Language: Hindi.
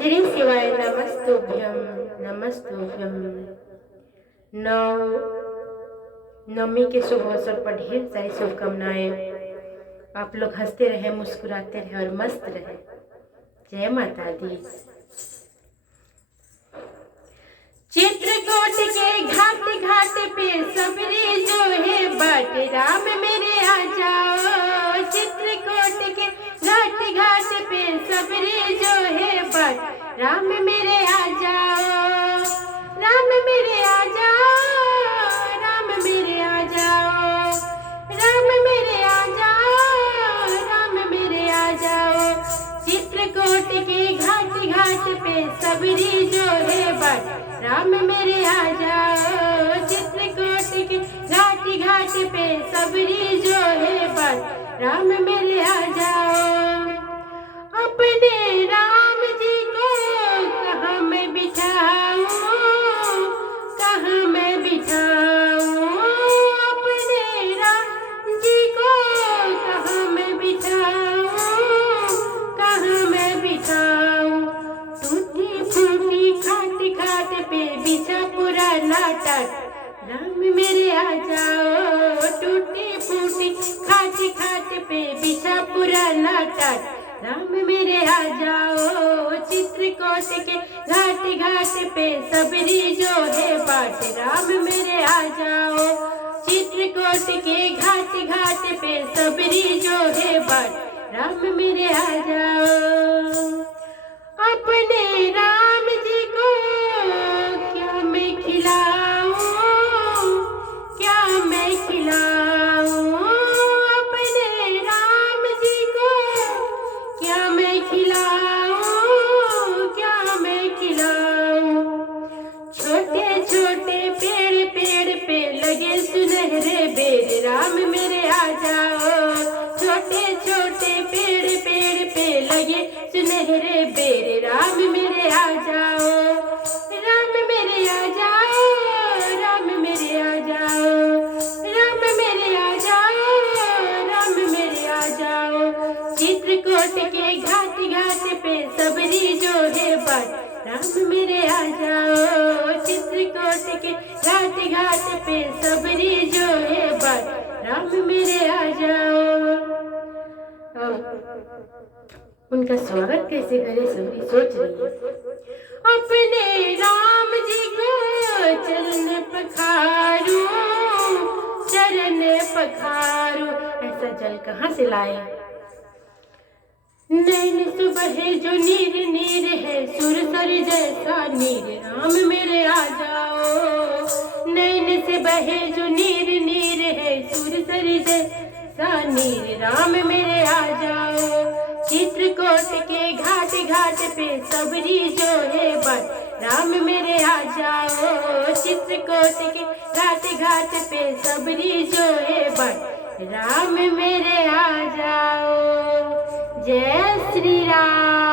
श्री शिवाय नमस्तुभ्यम नमस्तुभ्यम। नवमी के शुभ अवसर पर ढेर सारी शुभकामनाएं। आप लोग हंसते रहे, मुस्कुराते रहे और मस्त रहे। जय माता दी। चित्रकूट के घाट घाट पे सबरी जो है बाट, राम मेरे आ जाओ। चित्रकूट के घाट घाट पे सबरी जो है बाट, राम मेरे आ जाओ। राम मेरे आ जाओ, राम मेरे आ जाओ, राम मेरे आ जाओ, राम मेरे आ जाओ। चित्रकूट के घाट घाट पे सबरी जो है बाट, राम मेरे आ जाओ। चित्रकूट के घाट घाट पे सबरी जो है बाट, राम मेरे आ जाओ। अपने राम जी को कहाँ मैं बिठाऊं, कहाँ मैं बिठाऊं। अपने राम जी को कहाँ मैं बिठाऊं, कहाँ मैं बिठाऊं। टूटी फूटी खाट खाट पे बिछा पुराना टाट, राम मेरे आ जाओ। टूटी फूटी खाट खाट पे बिछा पुराना टाट, राम मेरे आ जाओ। चित्रकूट के घाट घाट पे सबरी जो है बाट, राम मेरे आ जाओ। चित्रकूट के घाट घाट पे सबरी जो है बाट, राम मेरे आ जाओ। अपने राम जी को क्या मैं खिलाऊं, क्या मैं खिलाऊं। अपने राम जी को क्या मैं खिलाऊं, क्या मैं खिलाऊं। छोटे छोटे पेड़ पेड़ पे लगे सुनहरे बेर, राम मेरे आ जाओ। छोटे छोटे पेड़ पेड़ पे लगे सुनहरे बेर, राम मेरे आ जाओ। राम मेरे आ जाओ, राम मेरे आ जाओ, राम मेरे आ जाओ, राम मेरे आ जाओ। चित्रकूट के घाट घाट पे सबरी जो है बाट, राम मेरे आ जाओ। चित्रकूट के घाट घाट पे सबरी जो है बाट, राम मेरे आ जाओ। उनका स्वागत कैसे करे सबरी सोच रही है। अपने राम जी को चरण पखारूं, चरण पखारूं। ऐसा जल कहाँ से लाए। नैन सुबह जो नीर नीर है, सुरसर जैसा नीर, राम मेरे आ जाओ। नैन से बहे जो नीर नीर है, सुरसर जैसा नीर, राम मेरे आ जाओ। चित्रकूट के घाट घाट पे सबरी जो है बाट, राम मेरे आ जाओ। चित्रकूट के घाट घाट पे सबरी जो है बाट, राम मेरे आ जाओ। जय श्री राम।